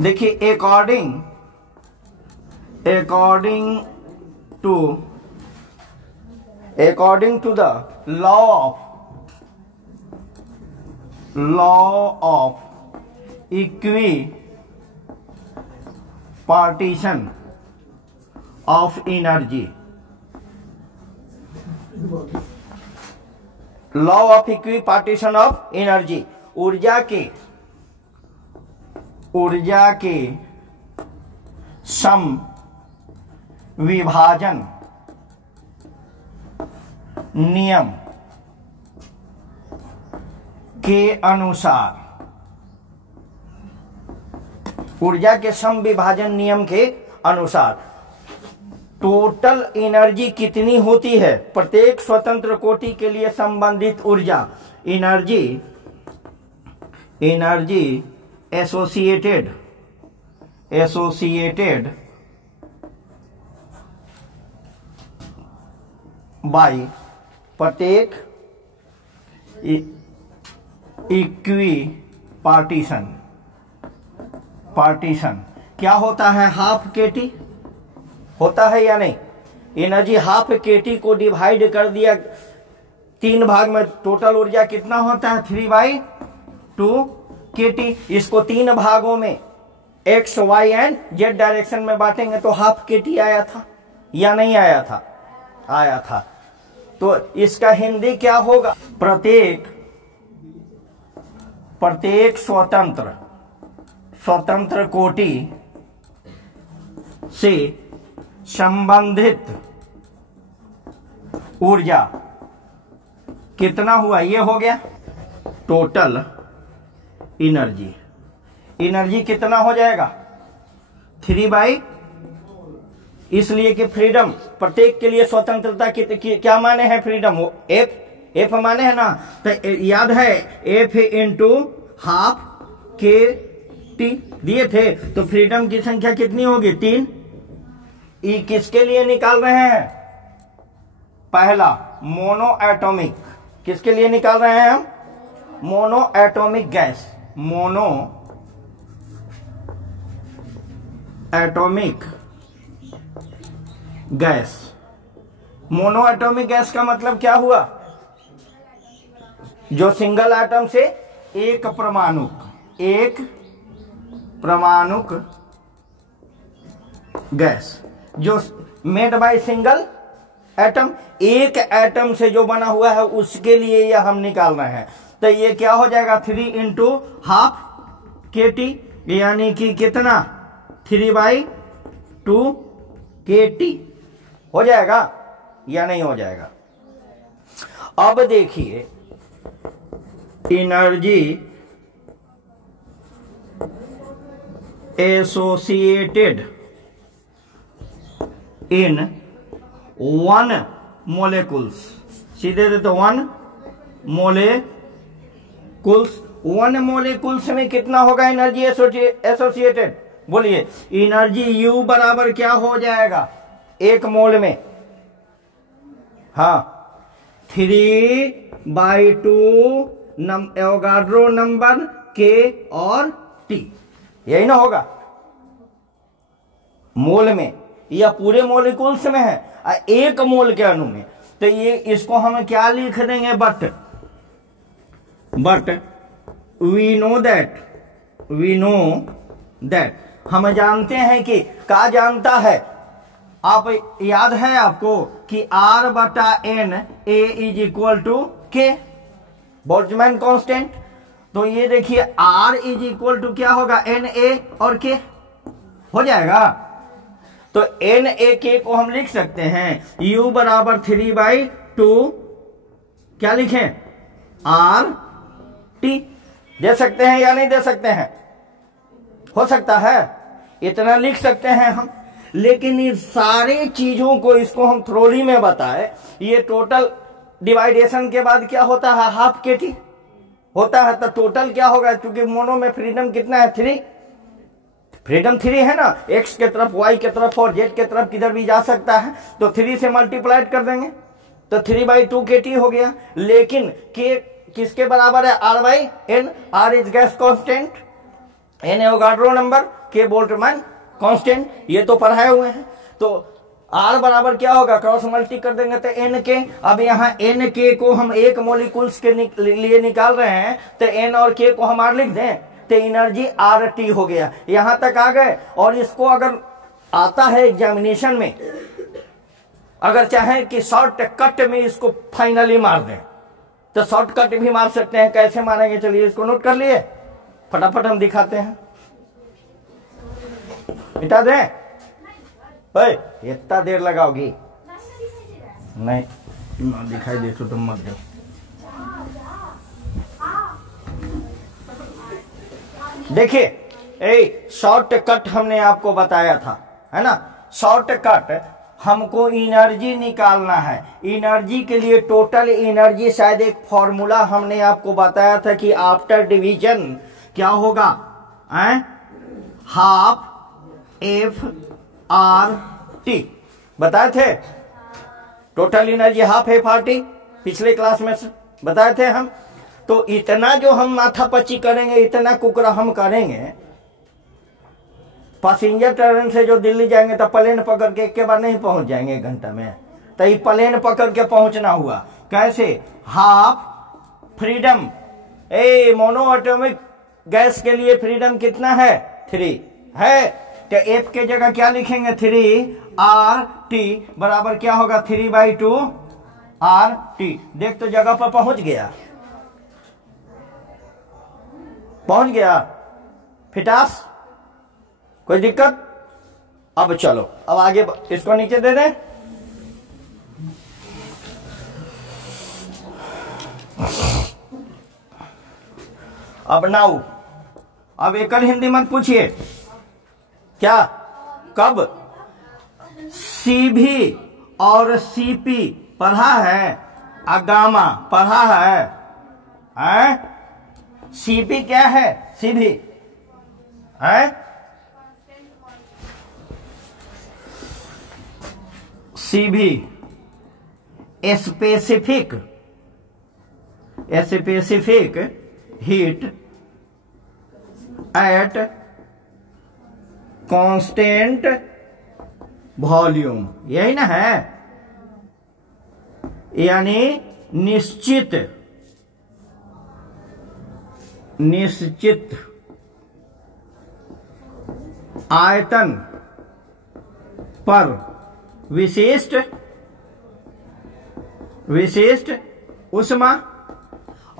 देखिए according to the law of equipartition of energy, law of equipartition of energy, ऊर्जा के सम विभाजन नियम के अनुसार, ऊर्जा के सम विभाजन नियम के अनुसार टोटल एनर्जी कितनी होती है प्रत्येक स्वतंत्र कोटि के लिए संबंधित ऊर्जा एनर्जी एसोसिएटेड बाय प्रत्येक इक्वी पार्टीशन क्या होता है, हाफ केटी होता है या नहीं। एनर्जी हाफ केटी को डिवाइड कर दिया 3 भाग में, टोटल ऊर्जा कितना होता है 3/2 केटी। इसको 3 भागों में X Y and Z direction में बांटेंगे तो हाफ केटी आया था या नहीं आया था, आया था। तो इसका हिंदी क्या होगा, प्रत्येक स्वतंत्र कोटि से संबंधित ऊर्जा कितना हुआ, ये हो गया टोटल एनर्जी कितना हो जाएगा 3/, इसलिए कि फ्रीडम प्रत्येक के लिए स्वतंत्रता की क्या माने हैं, फ्रीडम वो एफ माने है ना, तो याद है एफ इंटू हाफ के टी दिए थे, तो फ्रीडम की संख्या कितनी होगी 3। ई किसके लिए निकाल रहे हैं, पहला मोनो एटॉमिक, किसके लिए निकाल रहे हैं हम, mono atomic gas, mono atomic gas का मतलब क्या हुआ, जो सिंगल एटम से एक परमाणुक गैस, जो मेड बाय सिंगल एटम, एक एटम से जो बना हुआ है उसके लिए यह हम निकाल रहे हैं। तो ये क्या हो जाएगा 3 इंटू हाफ के टी, यानी कि कितना 3/2 के टी हो जाएगा या नहीं हो जाएगा। अब देखिए एनर्जी एसोसिएटेड इन 1 मोलेकुल्स, सीधे दे तो 1 मोलेकुल्स में कितना होगा एनर्जी एसोसिएटेड, बोलिए एनर्जी U बराबर क्या हो जाएगा 1 मोल में, हाँ 3/2 एवोगाड्रो नंबर K और T, यही ना होगा मोल में, या पूरे मोलिकुल्स में है 1 मोल के अणु में। तो ये इसको हम क्या लिख देंगे, बट वी नो दैट हम जानते हैं कि क्या जानता है, आप याद है आपको कि R/N A is equal to K, Boltzmann constant. तो ये देखिए R इज इक्वल टू क्या होगा NA और K हो जाएगा। तो NaK को हम लिख सकते हैं U बराबर 3/2 क्या लिखें RT, दे सकते हैं या नहीं दे सकते हैं, हो सकता है इतना लिख सकते हैं हम। लेकिन ये सारी चीजों को इसको हम थ्योरी में बताए, ये टोटल डिवाइडेशन के बाद क्या होता है हाफ के टी होता है, तो टोटल क्या होगा, क्योंकि मोनो में फ्रीडम कितना है 3, फ्रीडम 3 है ना, एक्स के तरफ वाई के तरफ और जेड के तरफ किधर भी जा सकता है, तो 3 से मल्टीप्लाइड कर देंगे तो 3/2 के टी हो गया। लेकिन के किसके बराबर है R/N, R is gas constant, N Avogadro number, K Boltzmann constant, ये तो पढ़ाए हुए हैं। तो आर बराबर क्या होगा, क्रॉस मल्टी कर देंगे तो एन के। अब यहाँ एन के को हम एक मोलिकुल्स के लिए निकाल रहे हैं, तो एन और के को हम आर लिख दें, तो एनर्जी आर टी हो गया। यहां तक आ गए। और इसको अगर आता है एग्जामिनेशन में, अगर चाहे कि शॉर्ट कट में इसको फाइनली मार दें, तो शॉर्ट कट भी मार सकते हैं। कैसे मारेंगे, चलिए इसको नोट कर लिए, फटाफट हम दिखाते हैं। मिटा दें भाई, इतना देर लगाओगी? नहीं ना दिखाई दे तो तुम मत दो। देखिए शॉर्ट कट हमने आपको बताया था, है ना। शॉर्ट कट हमको एनर्जी निकालना है। एनर्जी के लिए टोटल एनर्जी, शायद एक फॉर्मूला हमने आपको बताया था कि आफ्टर डिवीजन क्या होगा, हाफ एफ आर टी बताए थे। Total energy half F R T पिछले क्लास में बताए थे हम। तो इतना जो हम माथापच्ची करेंगे, इतना कुकरा हम करेंगे। पैसेंजर ट्रेन से जो दिल्ली जाएंगे तो प्लेन पकड़ के एक के बार नहीं पहुंच जाएंगे 1 घंटा में। तो ये प्लेन पकड़ के पहुंचना हुआ कैसे, half freedom. Mono atomic gas के लिए फ्रीडम कितना है, 3 है। तो एफ के जगह क्या लिखेंगे, 3 आर टी बराबर क्या होगा, 3/2 आर टी। देख तो जगह पर पहुंच गया, पहुंच गया फिटास, कोई दिक्कत। अब चलो, अब आगे इसको नीचे दे दें। अब नाउ, अब एक हिंदी मत पूछिए, क्या कब सीभी और सीपी पढ़ा है, गामा पढ़ा है, सीपी क्या है, सीभी है, C V specific heat at constant volume, यही ना है, यानी निश्चित आयतन पर विशिष्ट उष्मा।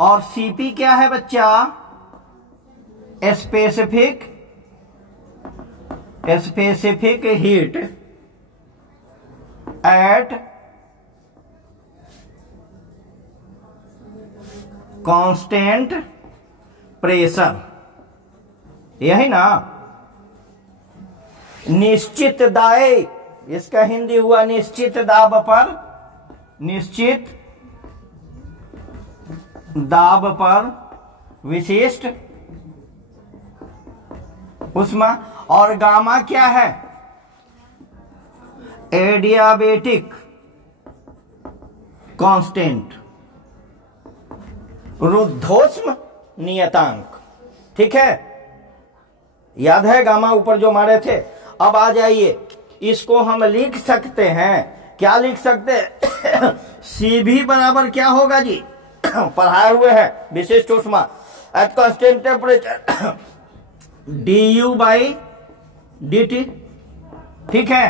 और सीपी क्या है बच्चा, specific heat at constant pressure, यही ना। निश्चित दाब, इसका हिंदी हुआ निश्चित दाब पर विशिष्ट उष्मा। और गामा क्या है, एडियाबेटिक कांस्टेंट रुद्धोष्म नियतांक, ठीक है। याद है गामा ऊपर जो मारे थे। अब आ जाइए, इसको हम लिख सकते हैं, क्या लिख सकते हैं, सीभी बराबर क्या होगा जी, पढ़ाए हुए हैं, विशिष्ट उष्मा एट कांस्टेंट टेम्परेचर du/dt, ठीक है।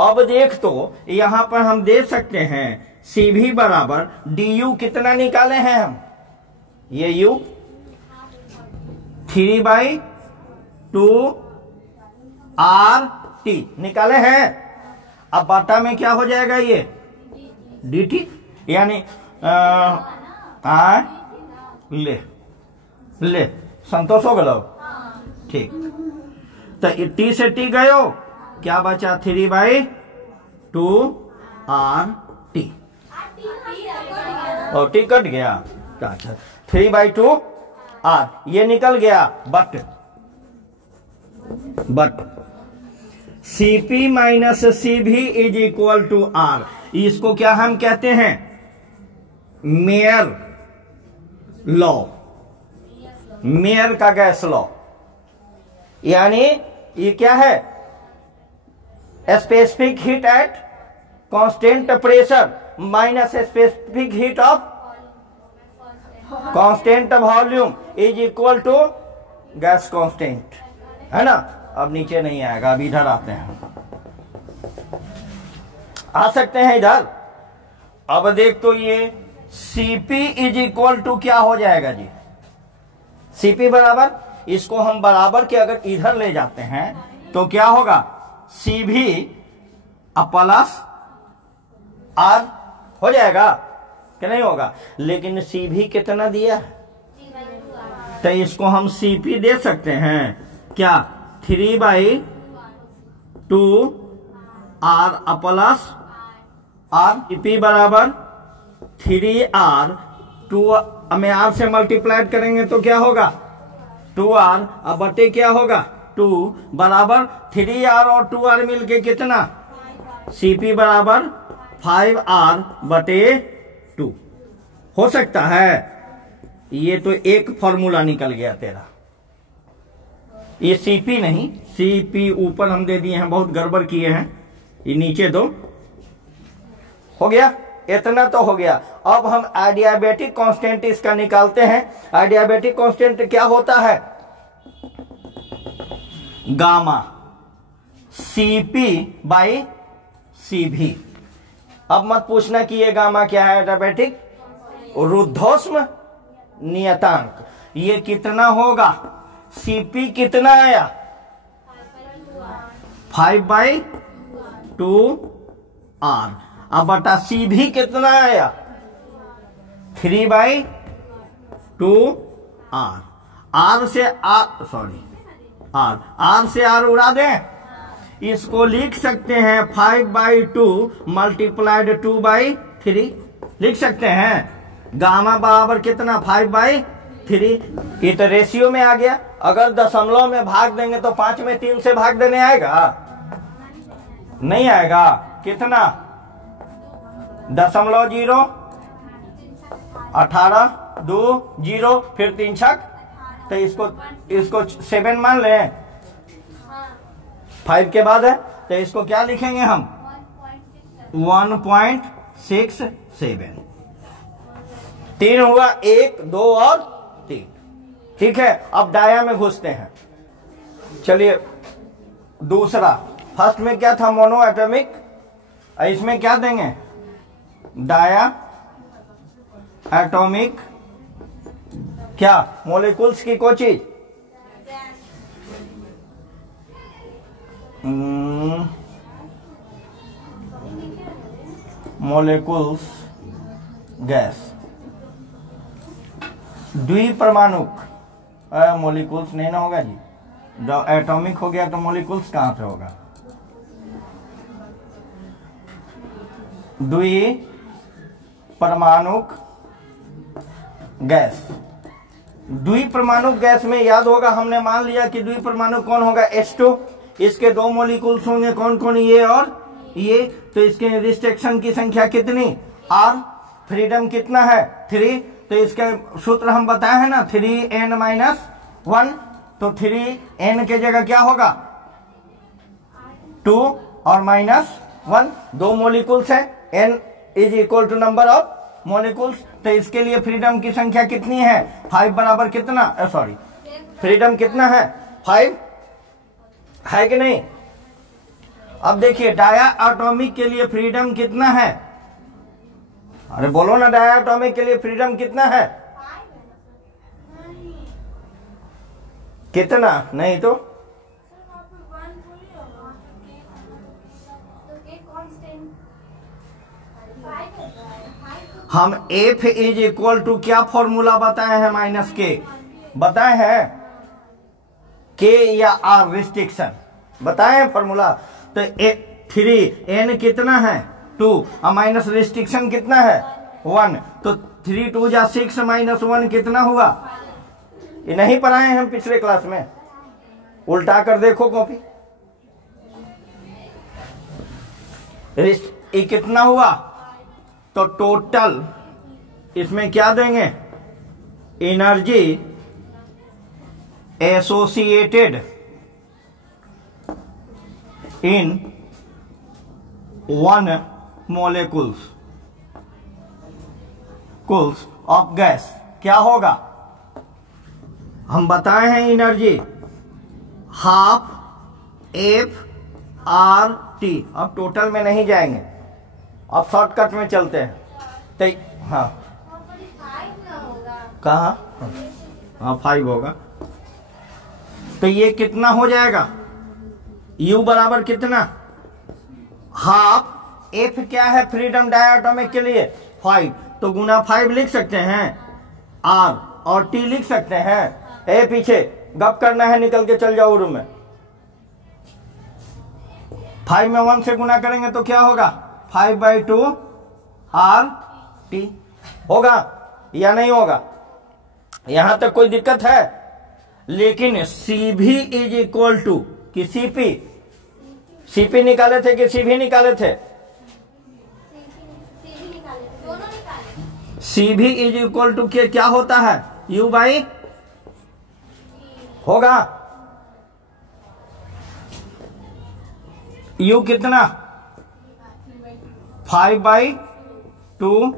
अब देख तो यहां पर हम दे सकते हैं सीभी बराबर du कितना निकाले हैं हम, ये u 3/2 RT निकाले हैं। अब बाटा में क्या हो जाएगा, ये dt, यानी ले संतोष हो गलो, ठीक। तो टी से टी गयो, क्या बचा, 3/2 RT, और टी कट गया, अच्छा 3/2 R ये निकल गया। But Cp minus Cv is equal to R, इसको क्या हम कहते हैं, मेयर लॉ, मेयर का गैस लॉ, यानी ये क्या है, specific heat at constant pressure minus specific heat of constant volume is equal to gas constant, है ना। अब नीचे नहीं आएगा, अब इधर आते हैं, आ सकते हैं इधर। अब देख तो ये Cp इज इक्वल टू क्या हो जाएगा जी, Cp बराबर, इसको हम बराबर के अगर इधर ले जाते हैं तो क्या होगा, Cv प्लस R हो जाएगा कि नहीं होगा। लेकिन Cv कितना दिया है, तो इसको हम Cp दे सकते हैं क्या, 3/2 R प्लस R। Cp बराबर 3R, 2 में R से मल्टीप्लाइड करेंगे तो क्या होगा 2R, अब बटे क्या होगा 2 बराबर 3R और 2R मिलके कितना, Cp बराबर 5R बटे 2 हो सकता है। ये तो एक फॉर्मूला निकल गया तेरा, ये Cp नहीं, Cp ऊपर हम दे दिए हैं, बहुत गड़बड़ किए हैं, ये नीचे दो, हो गया, इतना तो हो गया। अब हम एडियाबेटिक कांस्टेंट इसका निकालते हैं। एडियाबेटिक कांस्टेंट क्या होता है, गामा Cp/Cv। अब मत पूछना कि ये गामा क्या है, एडियाबेटिक रुद्धोष्म नियतांक। ये कितना होगा, Cp कितना आया 5/2R, अब बटा Cv कितना आया 3/2R। R से R उड़ा दें, इसको लिख सकते हैं 5/2 मल्टीप्लाइड 2/3 लिख सकते हैं। गामा बराबर कितना 5/3, ये तो रेशियो में आ गया। अगर दशमलव में भाग देंगे तो 5 में 3 से भाग देने आएगा, नहीं आएगा। कितना 0.0 18 2 0 फिर 3 छक, तो इसको 7 मान लें, 5 के बाद है, तो इसको क्या लिखेंगे हम 1.67। 3 हुआ, 1 2 और 3, ठीक है। अब डाया में घुसते हैं। चलिए दूसरा, फर्स्ट में क्या था मोनो एटॉमिक, इसमें क्या देंगे डाया एटॉमिक क्या मोलिकुल्स की कोई चीज, मोलिकुल्स गैस, द्विपरमाणुक, मोलिकुल्स नहीं ना होगा जी, एटॉमिक हो गया तो मोलिकुल्स कहां से होगा, द्विपरमाणुक गैस। द्विपरमाणुक गैस में याद होगा हमने मान लिया कि द्विपरमाणु कौन होगा H2, इसके 2 मॉलिक्यूल्स होंगे, कौन कौन, ये और ये, तो इसके रिस्ट्रिक्शन की संख्या कितनी R, फ्रीडम कितना है 3, तो इसका सूत्र हम बताए हैं ना 3n-1, तो 3n के जगह क्या होगा 2 और -1, 2 मॉलिक्यूल्स है, n is equal to number of molecules, तो इसके लिए फ्रीडम की संख्या कितनी है 5 बराबर कितना, फ्रीडम कितना है 5 है कि नहीं। अब देखिए डाया एटॉमिक के लिए फ्रीडम कितना है, अरे बोलो ना, डाया एटॉमिक के लिए फ्रीडम कितना है, कितना, नहीं तो हम F इज इक्वल टू क्या फॉर्मूला बताए हैं, -K बताए हैं, K या R रिस्ट्रिक्शन बताए हैं फॉर्मूला। तो 3n कितना है 2 और माइनस रिस्ट्रिक्शन कितना है 1, तो 3 2 जा 6 -1 कितना हुआ, ये नहीं पढ़ाए हैं हम पिछले क्लास में, उल्टा कर देखो कॉपी। ये कितना हुआ, तो टोटल इसमें क्या देंगे energy associated in 1 molecules of gas, क्या होगा? हम बताए हैं एनर्जी हाफ FRT। अब टोटल में नहीं जाएंगे, अब शॉर्टकट में चलते हैं। तो हाँ कहा, हाँ 5 होगा। तो ये कितना हो जाएगा? U बराबर कितना? हाफ F क्या है फ्रीडम डायटोमिक के लिए? 5, तो गुना 5 लिख सकते हैं R, और T लिख सकते हैं। ए पीछे गप करना है, निकल के चल जाओ रूम में। 5 में 1 से गुना करेंगे तो क्या होगा? 5/2 RT होगा या नहीं होगा? यहां तक कोई दिक्कत है? लेकिन CV इज इक्वल टू कि CP निकाले थे कि CV निकाले थे? CV इज इक्वल टू के क्या होता है? U बाई होगा U कितना? 5/2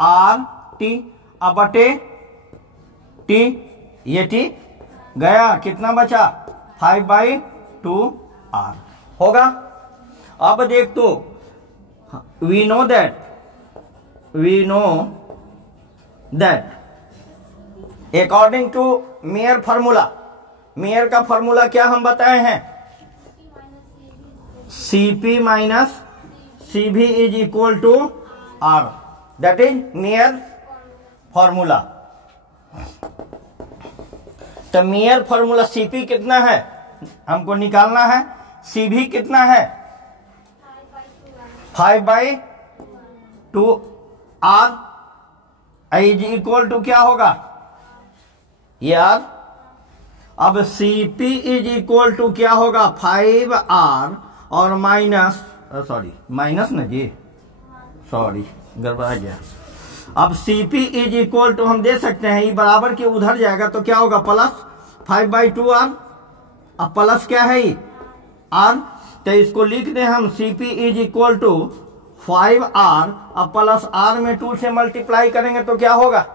RT अब बटे T, ये T गया, कितना बचा? 5/2 R होगा। अब देख तो we know that according to Mayer formula, Mayer का फार्मूला क्या हम बताए हैं? CP minus CV is equal to R, that is Mayer formula. तो मेयर फार्मूला CP कितना है हमको निकालना है, CV कितना है? 5/2 R इज इक्वल टू क्या होगा? यार अब CP इज इक्वल टू क्या होगा? 5R और माइनस माइनस ना जी, सॉरी गड़बड़ा गया। अब CP इज इक्वल टू हम दे सकते हैं, ये बराबर के उधर जाएगा तो क्या होगा? Plus 5/2 R। अब प्लस क्या है ये? R, तो इसको लिख दे हम CP is equal to 5R, अब प्लस R में 2 से मल्टीप्लाई करेंगे तो क्या होगा?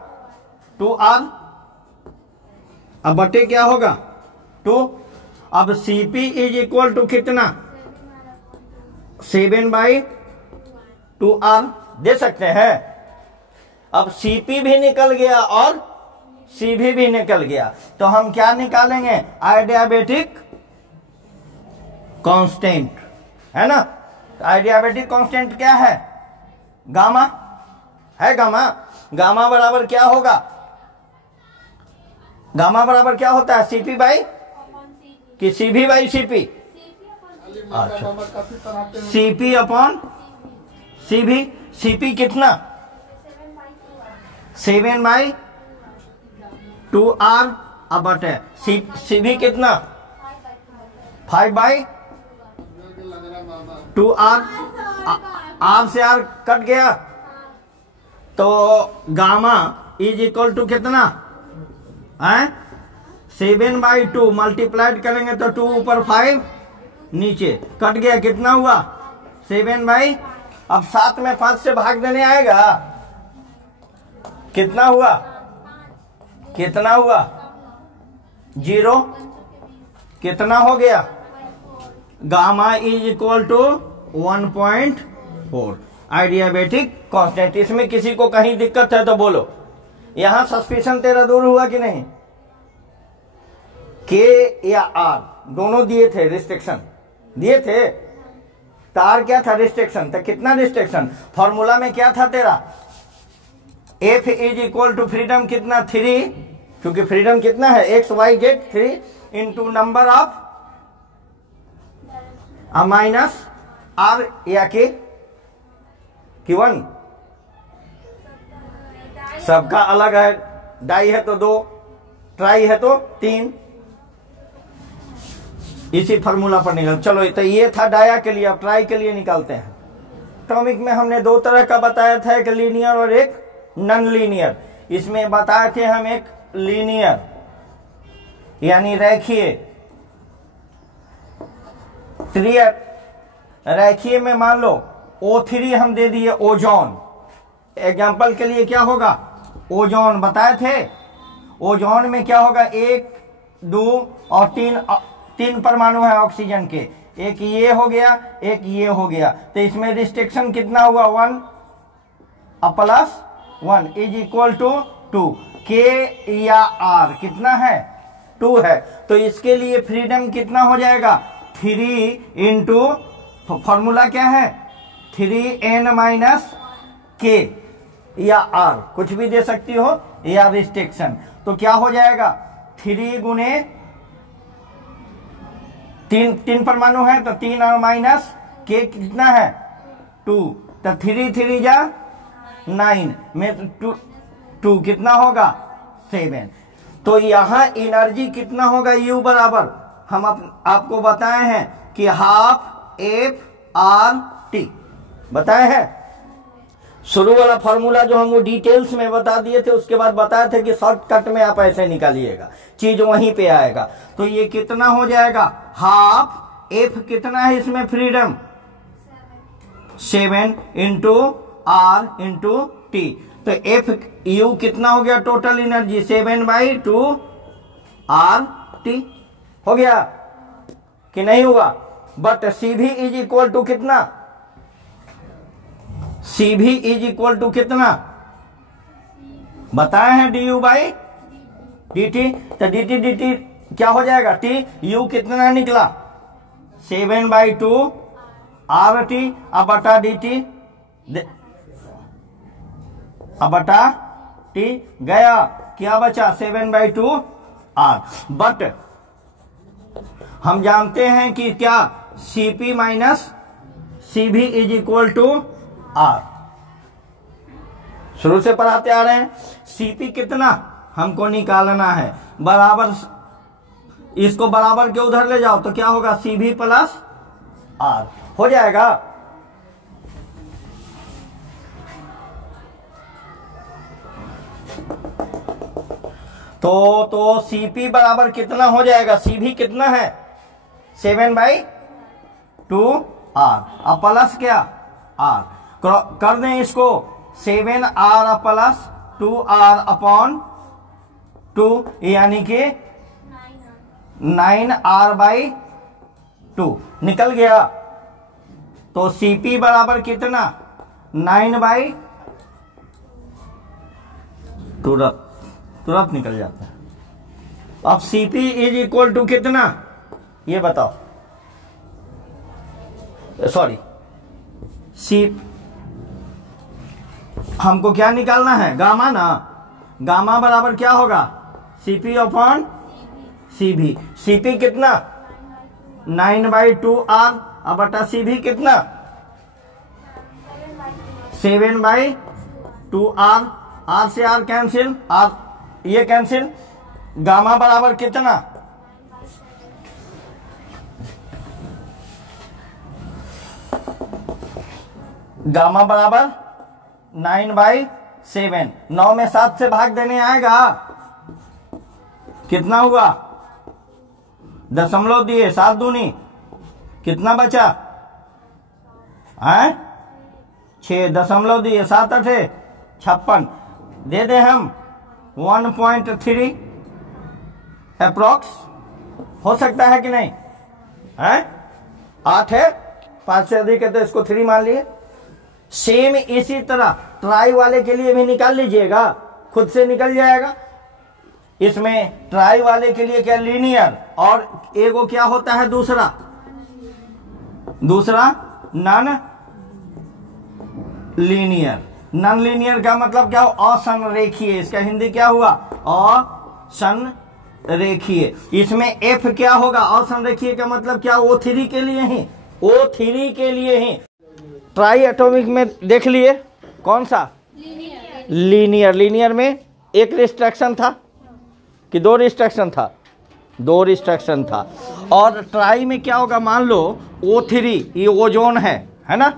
2R, अब बटे क्या होगा? 2। अब CP इज इक्वल टू कितना? 7/2 R दे सकते हैं। अब CP भी निकल गया और CV भी निकल गया, तो हम क्या निकालेंगे? आइडियाबेटिक कांस्टेंट, है ना? आइडियाबेटिक कांस्टेंट क्या है? गामा है। गामा बराबर क्या होगा? गामा बराबर क्या होता है? CP बाई कि CV बाई CP? अच्छा, CP अपॉन CV। CP कितना? 7/2 R, अब बटे CV कितना? 5/2 R। R से R कट गया, तो गामा इज इक्वल टू कितना है? 7/2 मल्टीप्लाइड करेंगे तो 2 ऊपर 5 नीचे कट गया, कितना हुआ? 7/, अब 7 में 5 से भाग देने आएगा, कितना हुआ? 0। कितना हो गया? Gamma is equal to 1.4 adiabatic constant. इसमें किसी को कहीं दिक्कत है तो बोलो। यहां सस्पिशन तेरा दूर हुआ कि नहीं? K या R दोनों दिए थे, रिस्ट्रिक्शन दिए थे। तार क्या था? रिस्ट्रिक्शन। तो कितना रिस्ट्रिक्शन? फॉर्मूला में क्या था तेरा? F is equal to freedom कितना? 3, क्योंकि फ्रीडम कितना है? X Y Z 3 into number of minus R या K कि 1। सबका अलग है, डाई है तो 2, ट्राई है तो 3। इसी फार्मूला पर निकल। चलो तो ये था डाया के लिए, अब ट्राई के लिए निकालते हैं। एटॉमिक में हमने 2 तरह का बताया था, एक लीनियर और एक नॉन लीनियर। इसमें बताए थे हम एक लीनियर यानी रेखीय रेखीय में मान लो O3 हम दे दिए ओजोन, एग्जाम्पल के लिए क्या होगा, ओजोन बताए थे। ओजोन में क्या होगा, 1 2 और 3 परमाणु है ऑक्सीजन के, एक ये हो गया एक ये हो गया, तो इसमें रिस्ट्रिक्शन कितना हुआ, 1 प्लस 1 इज इक्वल टू 2। के या आर कितना है, 2 है, तो इसके लिए फ्रीडम कितना हो जाएगा, 3 इंटू, फॉर्मूला क्या है, 3n माइनस के या आर, कुछ भी दे सकती हो, या रिस्ट्रिक्शन। तो क्या हो जाएगा, 3 गुने 3 परमाणु है तो 3 और माइनस के कितना है, 2, तो 3 3 जा 9 में 2 कितना होगा, 7। तो यहां एनर्जी कितना होगा, U बराबर हम आपको बताए हैं कि हाफ FRT बताए हैं। शुरू वाला फॉर्मूला जो हम वो डिटेल्स में बता दिए थे, उसके बाद बताया था कि शॉर्टकट में आप ऐसे निकालिएगा, चीज वहीं पे आएगा। तो ये कितना हो जाएगा, हाफ F कितना है इसमें freedom, 7 into R into T, तो FU कितना हो गया टोटल एनर्जी, 7/2 RT हो गया कि नहीं हुआ। But CV is equal to कितना, CV इज इक्वल टू कितना बताए हैं, du/dt, तो dt क्या हो जाएगा, T, U कितना निकला, 7/2 RT, अब बटा dt, अब बटा T गया, क्या बचा, 7/2 R। बट हम जानते हैं कि क्या, CP minus CV is equal to R, शुरू से पढ़ाते आ रहे हैं। CP कितना हमको निकालना है, बराबर, इसको बराबर के उधर ले जाओ तो क्या होगा, CV प्लस R हो जाएगा। तो CP बराबर कितना हो जाएगा, CV कितना है, 7/2 R, अब प्लस क्या R, कर दें इसको, 7R प्लस 2R अपॉन 2, यानी कि 9R/2 निकल गया। तो CP बराबर कितना, 9/, तुरंत निकल जाता है। अब CP इज इक्वल टू कितना, ये बताओ, सॉरी, हमको क्या निकालना है, गामा ना, गामा बराबर क्या होगा, CP अपॉन CV। CP कितना, 9/2 R, अब बटा CV कितना, 7/2 R, R से R कैंसिल, R ये कैंसिल, गामा बराबर कितना, गामा बराबर 9/7, 9 में 7 से भाग देने आएगा, कितना हुआ, दशमलव दिए, 7 दूनी कितना बचा है, 6 दशमलव दिए, 7 8 56, दे दे हम 1.3 अप्रोक्स, हो सकता है कि नहीं है, 8 है, 5 से अधिक है तो इसको 3 मान लिए। सेम इसी तरह ट्राई वाले के लिए भी निकाल लीजिएगा, खुद से निकल जाएगा। इसमें ट्राई वाले के लिए क्या, लीनियर, और एगो क्या होता है, दूसरा नॉन लीनियर। नॉन लीनियर का मतलब क्या हो, असंरेखीय, इसका हिंदी क्या हुआ, असंरेखीय। इसमें F क्या होगा, असंरेखीय का मतलब क्या, O3 के लिए ही, O3 के लिए ही। ट्राई एटॉमिक में देख लिए कौन सा, लीनियर। लीनियर में एक रिस्ट्रक्शन था कि 2 रिस्ट्रक्शन था, 2 रिस्ट्रक्शन था। और ट्राई में क्या होगा, मान लो O3, ये ओजोन है ना,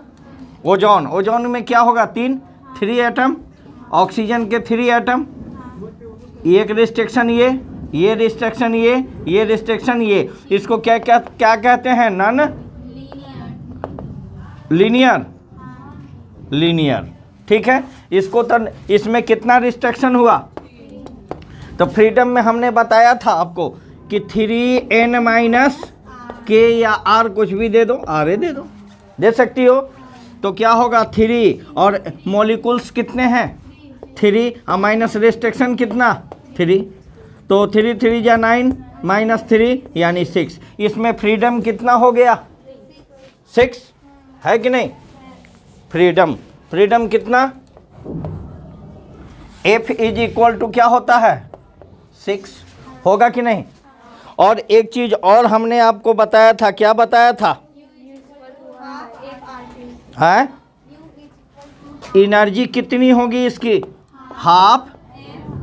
ओजोन में क्या होगा, 3 एटम, ऑक्सीजन के 3 एटम, एक रिस्ट्रिक्शन ये रिस्ट्रिक्शन ये रिस्ट्रिक्शन ये, इसको क्या कहते हैं, नॉन लीनियर, लीनियर, ठीक है। इसको तो इसमें कितना रिस्ट्रिक्शन हुआ? तो फ्रीडम में हमने बताया था आपको कि 3n माइनस के या r कुछ भी दे दो, r दे दो, दे सकती हो। तो क्या होगा 3 और मॉलिक्यूल्स कितने हैं 3 माइनस रिस्ट्रिक्शन कितना 3, तो 3 3 या 9 माइनस 3 यानी 6। इसमें फ्रीडम कितना हो गया 6, है कि नहीं? फ्रीडम कितना? F इज इक्वल टू क्या होता है 6, होगा कि नहीं? और एक चीज और हमने आपको बताया था, क्या बताया था? है एनर्जी कितनी होगी इसकी? Half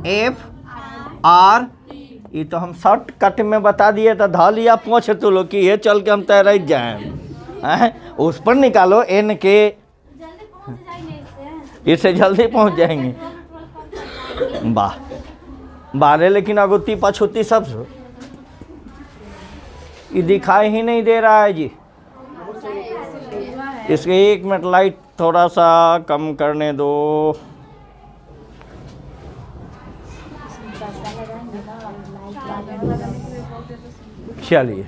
F R। ये तो हम शॉर्ट कट में बता दिए था, धा लिया पूछ तो लो कि ये चल के हम तैर जाए, उस पर निकालो N के, इससे जल्दी पहुंच जाएंगे। वाह बारे, लेकिन अगुती पछुती सब ये दिखाई ही नहीं दे रहा है जी। इसके 1 मिनट लाइट थोड़ा सा कम करने दो। चलिए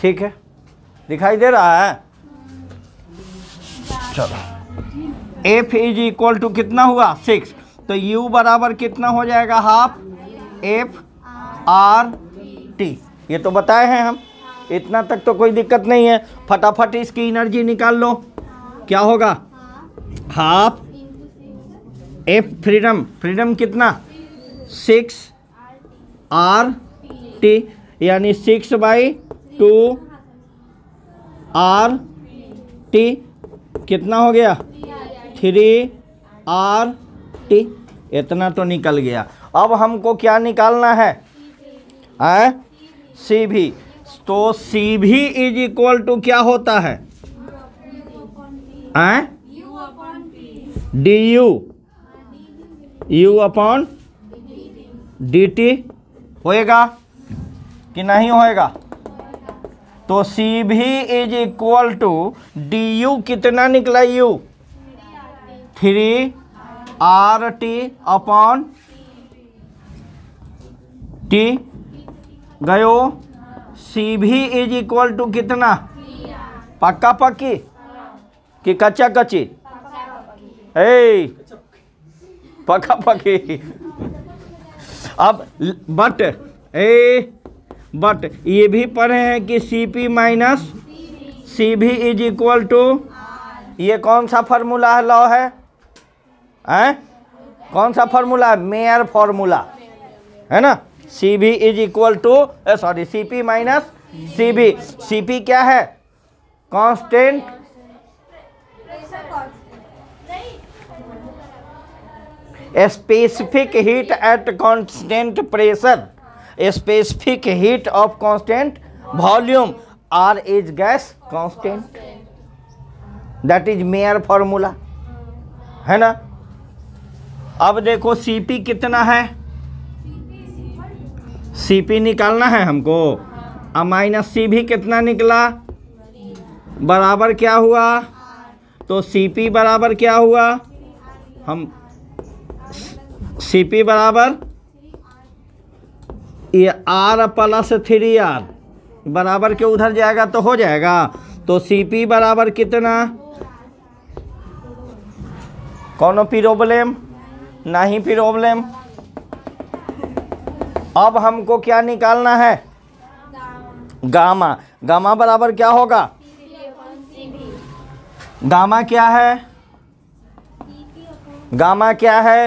ठीक है, दिखाई दे रहा है। चलो F इज इक्वल टू कितना हुआ 6, तो U बराबर कितना हो जाएगा हाफ F R T। ये तो बताए हैं हम, इतना तक तो कोई दिक्कत नहीं है। फटाफट इसकी एनर्जी निकाल लो, क्या होगा हाफ F फ्रीडम कितना 6 R T, यानी 6/2 R T कितना हो गया 3 R T। इतना तो निकल गया। अब हमको क्या निकालना है CV। तो CV इज इक्वल टू क्या होता है DU, U अपॉन DT होएगा कि नहीं होएगा? तो CV is equal to DU कितना निकला U 3 RT अपॉन T गयो। CV इज इक्वल टू कितना? पक्का पक्की कि कच्चा कच्ची? पक्का पक्की। अब बट ये भी पढ़े हैं कि CP minus CV is equal to, ये कौन सा फार्मूला है, लॉ है कौन सा फार्मूला है? मेयर फार्मूला है ना। CV is equal to CP minus CV। CP क्या है? Constant specific heat at constant pressure, specific heat of constant volume, R is gas constant, that is Mayer formula, है ना। अब देखो CP कितना है, CP निकालना है हमको। अब माइनस CV कितना निकला, बराबर क्या हुआ? तो CP बराबर क्या हुआ? हम CP बराबर ये R प्लस 3R बराबर के उधर जाएगा तो हो जाएगा। तो CP बराबर कितना? कौन प्रॉब्लम? नहीं प्रॉब्लम। अब हमको क्या निकालना है? गामा बराबर क्या होगा? गामा क्या है? गामा क्या है?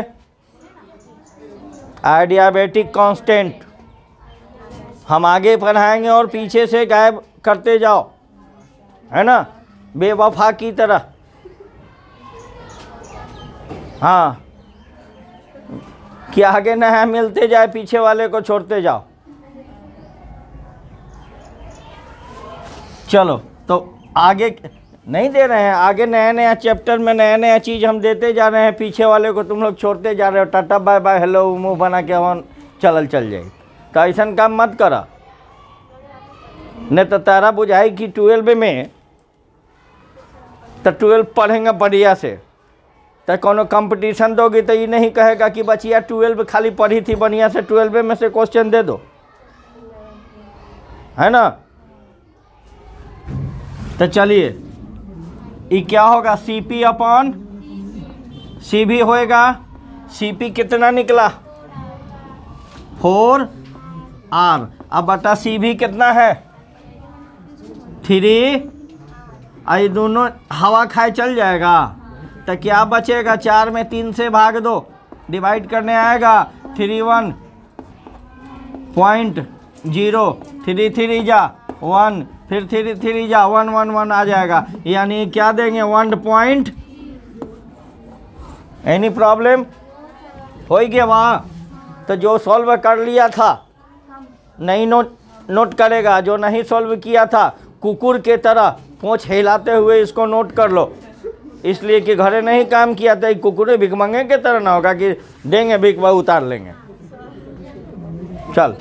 Adiabatic constant. हम आगे पढ़ाएंगे और पीछे से गायब करते जाओ, है ना, बेवफा की तरह। हाँ, कि आगे नया मिलते जाए, पीछे वाले को छोड़ते जाओ। चलो तो आगे नहीं दे रहे हैं, आगे नया नया चैप्टर में नया नया चीज़ हम देते जा रहे हैं, पीछे वाले को तुम लोग छोड़ते जा रहे हो। टाटा बाय बाय हेलो मुंह बना के हम चल जाए। तो ऐसा काम मत करा, नहीं तो तारा बुझाई कि 12 में तो 12 पढ़ेंगे बढ़िया से, तो कोनो कंपटीशन दोगी तो ये नहीं कहेगा कि बचिया 12 खाली पढ़ी थी बढ़िया से, 12 में से क्वेश्चन दे दो, है ना। तो चलिए ये क्या होगा, CP अपॉन CV होएगा। CP कितना निकला 4R, अब बटा CV कितना है 3, आई दोनों हवा खाए चल जाएगा, तो क्या बचेगा 4 में 3 से भाग दो, डिवाइड करने आएगा 31.0, 3 3 जा 1, फिर 3 3 जा 1 1 1 आ जाएगा, यानी क्या देंगे 1. एनी प्रॉब्लम हो गया वहाँ। तो जो सॉल्व कर लिया था नहीं नोट करेगा, जो नहीं सॉल्व किया था कुकुर के तरह पूंछ हिलाते हुए इसको नोट कर लो, इसलिए कि घरे नहीं काम किया था, कुकुरे भिख मंगे के तरह ना होगा कि देंगे भिख वह उतार लेंगे। चल।